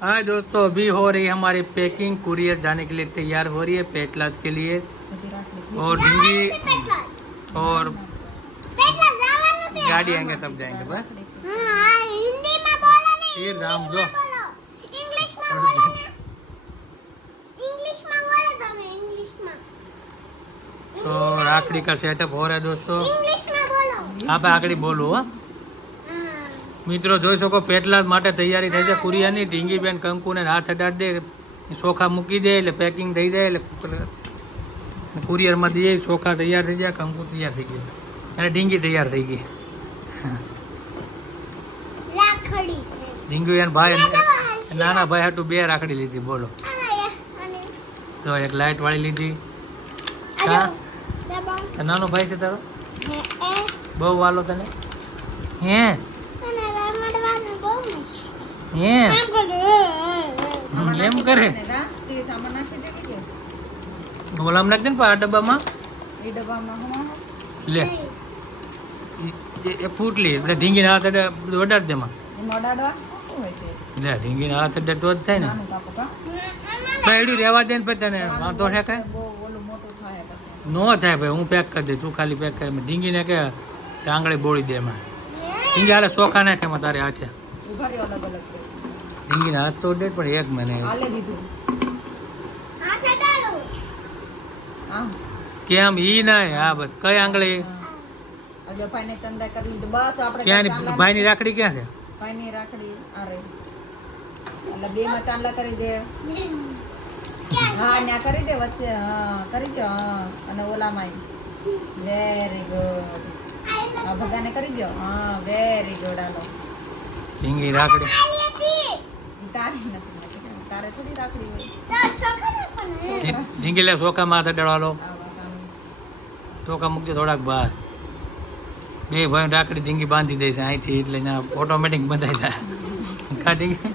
हाँ दोस्तों, अभी हो रही है हमारी पैकिंग। कुरियर जाने के लिए तैयार हो रही है पेटलाद के लिए। और ढींगी और गाड़ी आएंगे तब जाएंगे बस। हिंदी में बोलो नहीं, ये राम जो इंग्लिश में बोलो ना, इंग्लिश में बोलो તમે इंग्लिश में। तो राखड़ी का सेटअप हो रहा है दोस्तों। इंग्लिश में बोलो। आप आखड़ी बोलो हाँ મિત્રો, જોઈ શકો પેટલાદ માટે તૈયારી થઈ છે કુરિયરની। ઢીંગીબેન કંકુને હાથ અડાડી દે, ચોખા મૂકી દે એટલે પેકિંગ થઈ જાય, એટલે કુરિયરમાં દઈએ, ચોખા તૈયાર થઈ જાય, કંકુ તૈયાર થઈ ગઈ અને ઢીંગી તૈયાર થઈ ગઈ। રાખડી ઢીંગીબેન ભાઈ નાના ભાઈ હાટુ બે રાખડી લીધી બોલો। તો એક લાઇટ વાળી લીધી। હા નાનો ભાઈ છે તારો, બહુ વાલો તને હે હે એમ કરે ઓલામ નાખ દે ને આ ડબ્બામાં લે એ ફૂટલી એટલે ઢીંગીને હાથ અડે વડાડ દે માં લે ઢીંગીને હાથ અડે તો જ થાય ને ભાઈ રહેવા દે ને પછી તને વાંધો છે કાંઈ નો થાય ભાઈ, હું પેક કરી દે, તું ખાલી પેક કરી। ઢીંગીને કે આંગળી બોળી દે એમાં ઢીંગી હાલે ચોખા નાખે એમાં તારે આ છે ઢીંગીને હાથ તો દે પણ એક મને કેમ ઈ ના હા બસ કઈ આંગળી ક્યાં ભાઈની રાખડી ક્યાં છે? ભાઈની રાખડી આ રહી એટલે બે માં ચાંદલા કરી દે। હા ન્યા કરી દે વચ્ચે, હા કરી દો, હા અને ઓલામાં વેરી ગુડ, હા ભગાને કરી દો, હા વેરી ગુડ। હાલો ઢીંગી રાખડી ઈ તારી નથી, તારે થોડી રાખડી હોય। ઢીંગી લે ચોખા માથે ડળવાલો, ચોખા મૂકજો થોડાક બહાર। બે ભાઈ રાખડી ઢીંગી બાંધી દે છે અહીંથી, એટલે ઓટોમેટિક બંધાઈ જાય કા ઢીંગી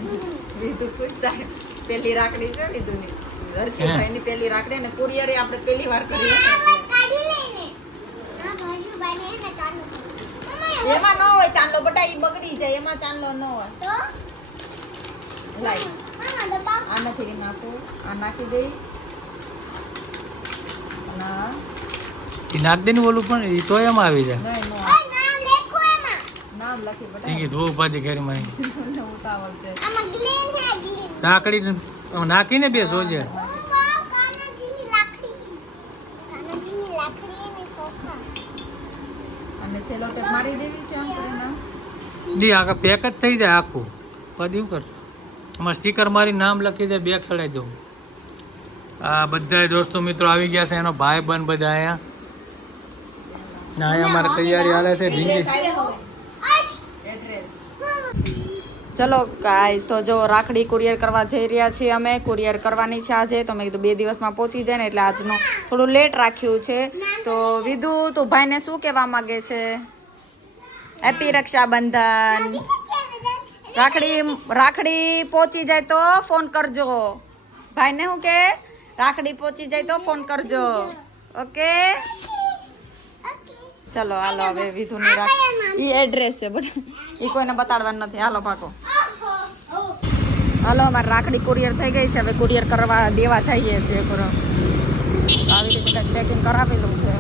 વિધુ ખુશ થાય। પેલી રાખડી છે વિધુની, હર્ષિભાઈની પેલી રાખડી ને કુરિયરે આપણે પહેલી વાર કરી છે। એમાં ન હોય ચાંદલો, બટા ઈ બગડી જાય, એમાં ચાંદલો ન હોય તો લાઈ આ નથી નાખું, આ નાખી દઈ ના ઈ નાખ દે ને ઓલું, પણ ઈ તો એમાં આવી જાય નહીં નો નામ લખી બટા ઢીંગી ધો ઉપાધી કરી માં ઉતાવળ છે। રાખડી નાખીને બે જોજે। અને સેલો ટેપ મારી દેવી છે આમ કરીને દી આખા પેક જ થઈ જાય આખું, પછી શું કરશું? એમાં સ્ટીકર મારી નામ લખી દે, બેગ ચડાવી દઉં। આ બધા દોસ્તો મિત્રો આવી ગયા છે, એનો ભાઈ બંધ બધા આયા ના અહીંયા અમારે તૈયારી હાલે છે ઢીંગી। ચલો ગાઈસ, તો જો રાખડી કુરિયર કરવા જઈ રહ્યા છીએ અમે, કુરિયર કરવાની છે આજે, તો મેં કીધું 2 દિવસમાં પહોંચી જાય ને એટલે આજનું થોડું લેટ રાખ્યું છે। તો વિધુ તું ભાઈને શું કહેવા માંગે છે? હેપી રક્ષાબંધન। રાખડી પહોંચી જાય તો ફોન કરજો ભાઈને, શું કે રાખડી પહોંચી જાય તો ફોન કરજો, ઓકે? ચલો હાલો હવે વિધુની ઈ એડ્રેસ છે બટ ઈ કોઈને બતાડવાનું નથી। હાલો ભાગો, હાલો અમારી રાખડી કુરિયર થઈ ગઈ છે, હવે કુરિયર કરવા દેવા જઈએ છીએ। આવી રીતે પેકિંગ કરાવેલું છે।